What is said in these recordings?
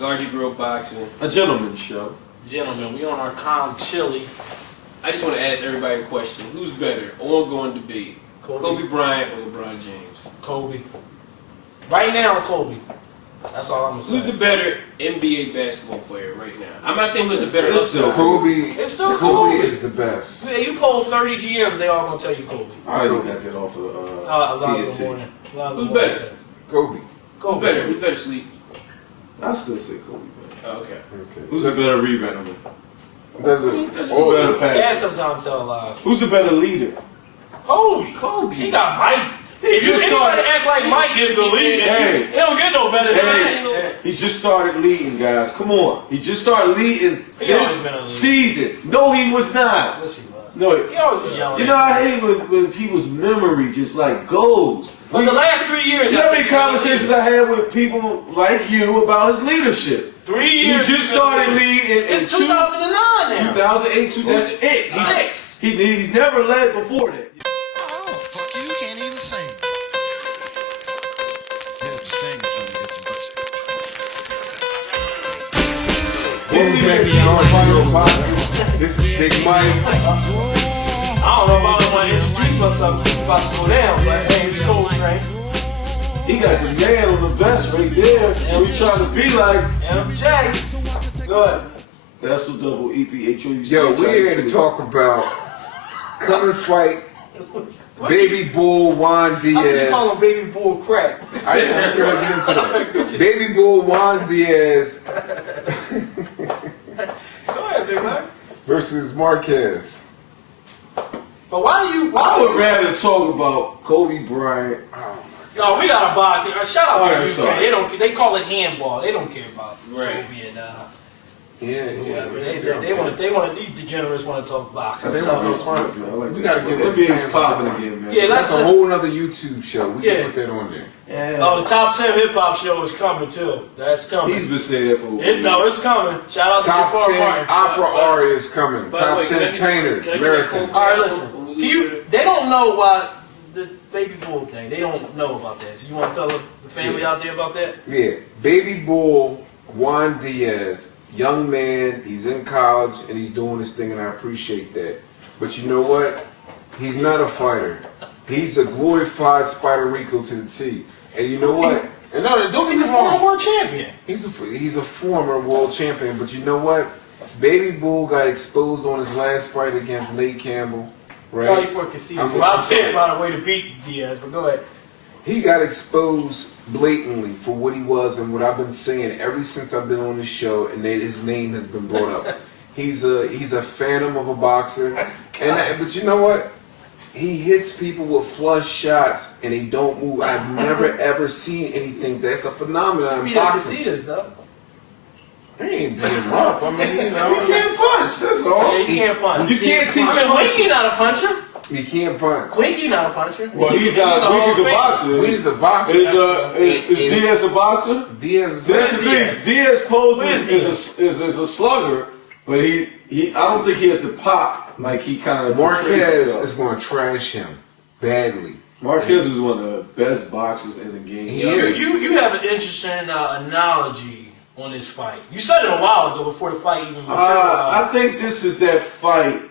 Guard Your Grill Boxing. A gentleman's show. Gentlemen, we on our calm chili. I just want to ask everybody a question. Who's better, going to be? Kobe Bryant or LeBron James? Kobe. Right now, Kobe. That's all I'm going to say. Who's the better NBA basketball player right now? I'm not saying who's the better. It's still Kobe. It's still Kobe is the best. Yeah, you poll 30 GMs, they all going to tell you Kobe. I already got that off of TNT. Who's better? Kobe. Who's better? Who's better, Sleep? I still say Kobe. Oh, okay. Who's a better rebounder? Does it? Who's a better passer? Sad sometimes tell lies. Who's a better leader? Kobe. He got Mike. If you anybody act like Mike is the leader, he don't get no better than that. He just started leading, guys. Come on. He just started leading this season. No, he was not. Yes, he was. No, he always was yelling. You know, I hate when people's memory just like goes. But the last 3 years, you know how many conversations I had with people like you about his leadership? 3 years. He just started leading. It's 2009 now. 2008, 2008. Six. He's never led before that. Oh, fuck you can't even sing. Yeah, just sing something to get some pussy. Boom, baby, on boxing. This is Big Mike. I don't know if I want to introduce myself. It's about to go down, but hey, it's Cold Train. He got the man on the vest right there. And we trying to be like MJ. Good. That's a double EPHO. Yo, we're here to talk about come and fight Baby Bull Juan Diaz. I think you call him Baby Bull Crack. I didn't get into that. Baby Bull Juan Diaz Go ahead, big man. versus Marquez. But why do you? I would rather talk about Kobe Bryant. Yo, we got a box. Shout out to I'm the sorry. UK. They don't. They call it handball. They don't care about Kobe and Yeah. They want. They want. These degenerates want to talk boxing. They want to talk I like We this. gotta give it NBA's to popping again, man. Yeah, That's a whole other YouTube show. We can put that on there. Yeah. Oh, the top 10 hip hop show is coming too. That's coming. He's been saying that for a while. No, it's coming. Shout out to Top Jafar 10 Martin. opera arias coming. Top 10 painters, American. All right, listen. They don't know why the Baby Bull thing. They don't know about that. So you want to tell the family out there about that? Yeah, Baby Bull Juan Diaz, young man. He's in college and he's doing his thing, and I appreciate that. But you know what? He's not a fighter. He's a glorified Spider Rico to the T. And you know what? And no, don't He's a former world champion. He's a former world champion. But you know what? Baby Bull got exposed on his last fight against Nate Campbell. Right? Sorry for conceding. I'm saying about a way to beat Diaz, but go ahead. He got exposed blatantly for what he was and what I've been saying ever since I've been on this show, and that his name has been brought up. He's a phantom of a boxer, but you know what? He hits people with flush shots and they don't move. I've never ever seen anything that's a phenomenon in boxing. He beat though. He ain't beat him up. I mean, you know, He can't punch. That's all. Yeah, he can't punch. You can't teach him. Winky not a puncher. he can't punch. Winky not a puncher. Well, he's not. Winky's a boxer. He's a boxer. Is Diaz a boxer? Diaz. That's the thing. Diaz poses as a slugger, but I don't think he has the pop like he kind of. Marquez is going to trash him badly. Marquez is one of the best boxers in the game. You have an interesting analogy on this fight. You said it a while ago before the fight even materialized. I think this is that fight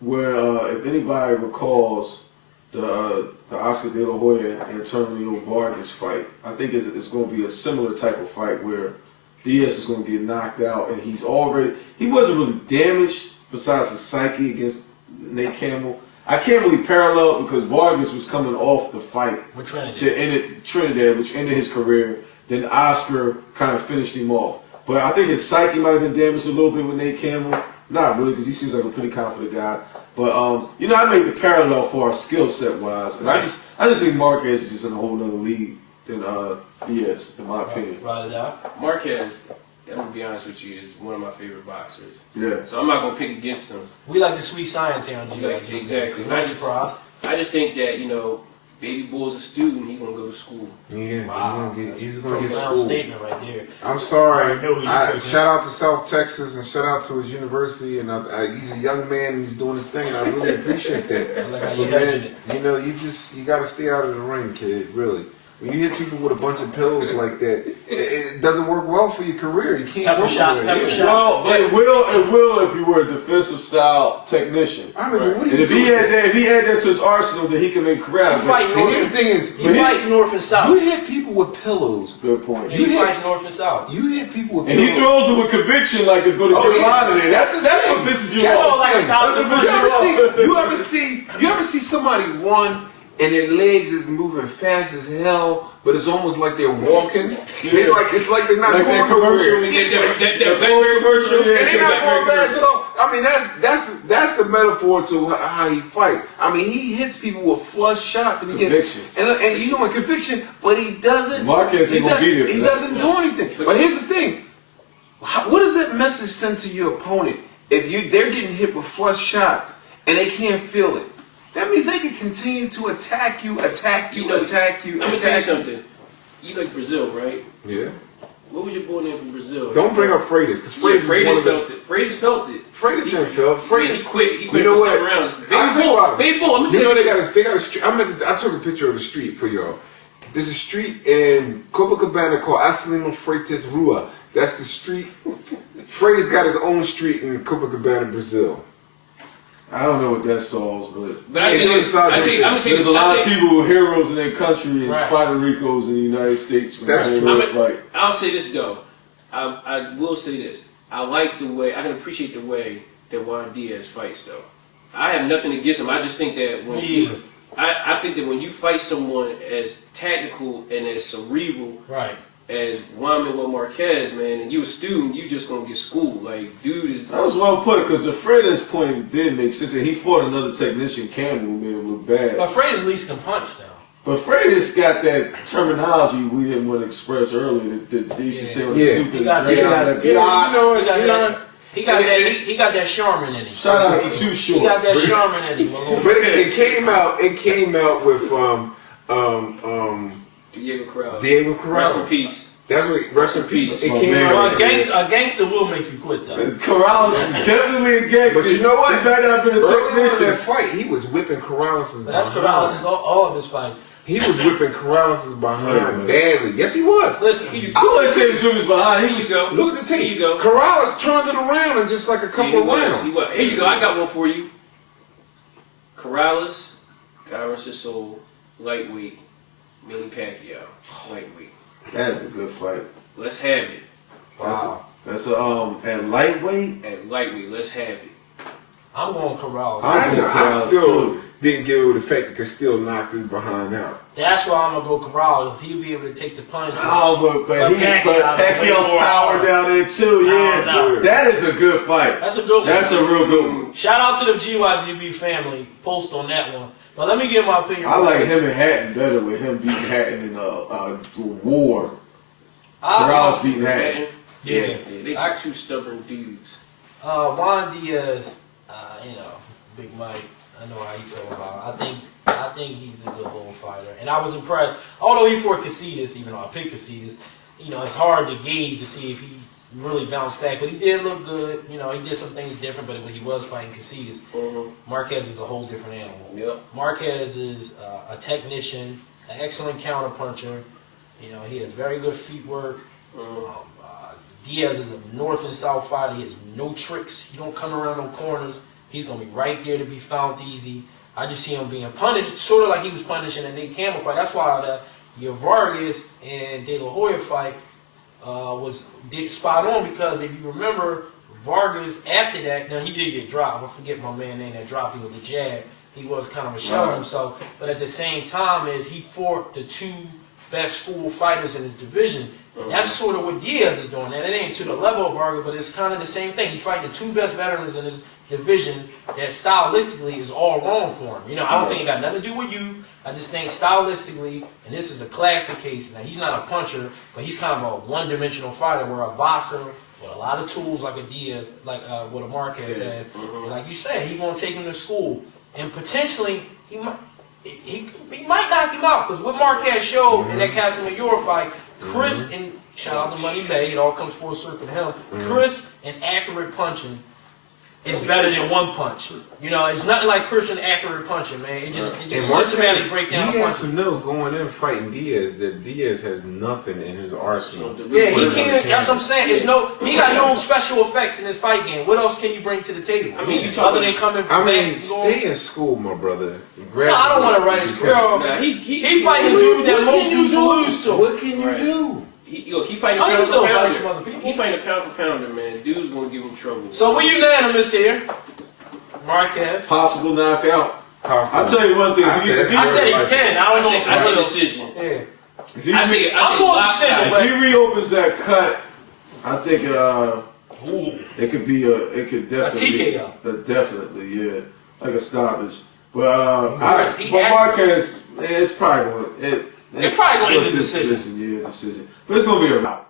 where, if anybody recalls, the Oscar De La Hoya and Antonio Vargas fight, I think it's going to be a similar type of fight where Diaz is going to get knocked out, and he wasn't really damaged besides the psyche against Nate Campbell. I can't really parallel because Vargas was coming off the fight with Trinidad. that ended Trinidad, which ended his career. Then Oscar kind of finished him off. But I think his psyche might have been damaged a little bit with Nate Campbell. Not really, because he seems like a pretty confident guy. But I made the parallel for our skill set wise, and I just think Marquez is just in a whole nother league than Diaz, in my opinion. Ride it out. Marquez, I'm gonna be honest with you, is one of my favorite boxers. Yeah. So I'm not gonna pick against him. We like the sweet science here on GYGB. Exactly. No surprise. I just think that Baby Bull's a student. He gonna go to school. Yeah, Wow. he's gonna get Profound schooled. statement right there. I'm sorry. I know you could. Shout out to South Texas and shout out to his university. And he's a young man and he's doing his thing. And I really appreciate that. I like how But you hedging man, it. you got to stay out of the ring, kid. Really. When you hit people with a bunch of pillows like that, it doesn't work well for your career. You can't Pepper go shot, anywhere. pepper Yeah. shot. Well, it will if you were a defensive style technician. I mean, what do And you if he do? had that to his arsenal, then he can make crap. He fight And north. the thing is, He fights north and south. you hit people with pillows. Good point. He fights north and south. You hit people with And pillows. he throws it with conviction like it's going to get him out of there. That's what pisses you That's off. Oh, like the thing. 1,000 You ever see somebody run and their legs is moving fast as hell, but it's almost like they're walking? They're like, it's like they're not Like going that commercial. nowhere. That Blackberry commercial. And they're not Blackberry going fast commercial. at all. I mean, that's a metaphor to how he fight. I mean, he hits people with flush shots and he Conviction. and you know, in conviction, but he doesn't. Marquez ain't gonna be there for He that. doesn't do anything. But here's the thing: what does that message send to your opponent if they're getting hit with flush shots and they can't feel it? That means they can continue to attack you. I'm gonna tell you something. You like Brazil, right? Yeah. What was your boy name from Brazil? Don't bring up Freitas, because Freitas felt it. Freitas felt it. Freitas didn't feel. He Freitas quit. He quit You know for what? 7 rounds. I'll tell you why. Baby Bull. I'm gonna You tell know you. they got a street. I took a picture of the street for y'all. There's a street in Copacabana called Acelino Freitas Rua. That's the street. Freitas got his own street in Copacabana, Brazil. I don't know what that solves, but I tell you this. I'm gonna tell you there's this. a lot of people who are heroes in their country and Right. Puerto Ricos in the United States. That's when true. they fight. I'll say this though. I will say this. I like the way. I can appreciate the way that Juan Diaz fights though. I have nothing against him. I just think that when I think that when you fight someone as tactical and as cerebral Right. as Juan Manuel Marquez, man, and you a student, you just gonna get schooled. Like, dude is. That was well put because the Freitas point did make sense. And he fought another technician, Campbell, who made him look bad. But Freitas at least can punch now. But Freitas got that terminology we didn't want to express earlier that they used to say on the Yeah. Snoop He and got Dre. that- Yeah, You know what? He got You know that. what? He got that Charmin in him. Shout out to Too He Short. got that Charmin in him. a little But bit. it came out with Diego Corrales. Diego Rest in Corrales. peace. That's what. Rest in peace. It My came man. out. A gangster will make you quit though. Corrales is definitely a gangster. But you know what? He might not have been a Early on in technician. that fight, he was whipping Corrales' But that's behind. Corrales' all of his fights. He was whipping Corrales' behind Right. badly. Yes, he was. Listen, I wouldn't say his room is behind. Here you go. Look at the tape. Here you go. Corrales turned it around in just like a couple He of was. rounds. He was. Here you go. I got one for you. Corrales, God rest his soul, lightweight, Manny Pacquiao, lightweight. That's a good fight. Let's have it. That's a at lightweight. At lightweight, let's have it. I'm going Corrales. I still too. didn't give it the fact that could still knock his behind out. That's why I'm gonna go Corrales. He'll be able to take the punishment. Oh, but Pacquiao's way power more. down there too. Yeah, No. that is a good fight. That's a good one. That's a real good one. Shout out to the GYGB family. Post on that one. But let me give my opinion. I like him and Hatton better with him beating Hatton in a war. Corrales beating Hatton. Yeah. They just two stubborn dudes. Juan Diaz, you know, Big Mike. I know how you feel about him. I think he's a good little fighter, and I was impressed. Although he fought Casitas, even though I picked Casitas, you know, it's hard to gauge to see if he really bounced back. But he did look good. You know, he did some things different, but when he was fighting Casitas, Marquez is a whole different animal. Yep. Marquez is a technician, an excellent counter puncher. You know, he has very good feet work. Diaz is a north and south fighter. He has no tricks. He don't come around no corners. He's going to be right there to be found easy. I just see him being punished, sort of like he was punishing the Nate Campbell fight. That's why your Vargas and De La Hoya fight did spot on, because if you remember, Vargas, after that, now he did get dropped. I forget my man name that dropped him with the jab. He was kind of a shell of himself. But at the same time, he fought the two best school fighters in his division. And that's sort of what Diaz is doing. And it ain't to the level of Vargas, but it's kind of the same thing. He fight the two best veterans in his division that stylistically is all wrong for him. You know, I don't think it got nothing to do with you. I just think stylistically, and this is a classic case. Now, he's not a puncher, but he's kind of a one-dimensional fighter, where a boxer with a lot of tools like a Diaz, like what a Marquez has. And like you said, he's going to take him to school. And potentially, he might knock him out, because what Marquez showed in that Casamayor fight, crisp and shout out to Money Bay, it all comes full circle to him. Crisp and accurate punching. is better than one punch. You know, it's nothing like Christian accurate punching, man. It just systematically break down He a has punch. to know going in fighting Diaz that Diaz has nothing in his arsenal. Yeah, he can't. That's what I'm saying. He got no special effects in his fight game. What else can you bring to the table? I mean, you other than coming from stay in school, my brother. No, I don't want to write his career off. Nah, He fighting a dude that most dudes lose to. What can you do? He fighting Oh, he pound still for fight some other pounder. people. He fighting a pound for pounder, man. Dude's gonna give him trouble. So we unanimous here. Marquez. Possible knockout. Possible. I'll tell you one thing. I said he can. I don't know. I say decision. Yeah. If he, I say I'm going decision, lopsided. if he reopens that cut, I think it could be it could definitely TKO. Definitely, yeah, like a stoppage. But He Marquez, man, it's probably going. It's probably going to end the decision. Yeah, decision. But it's gonna be a rout.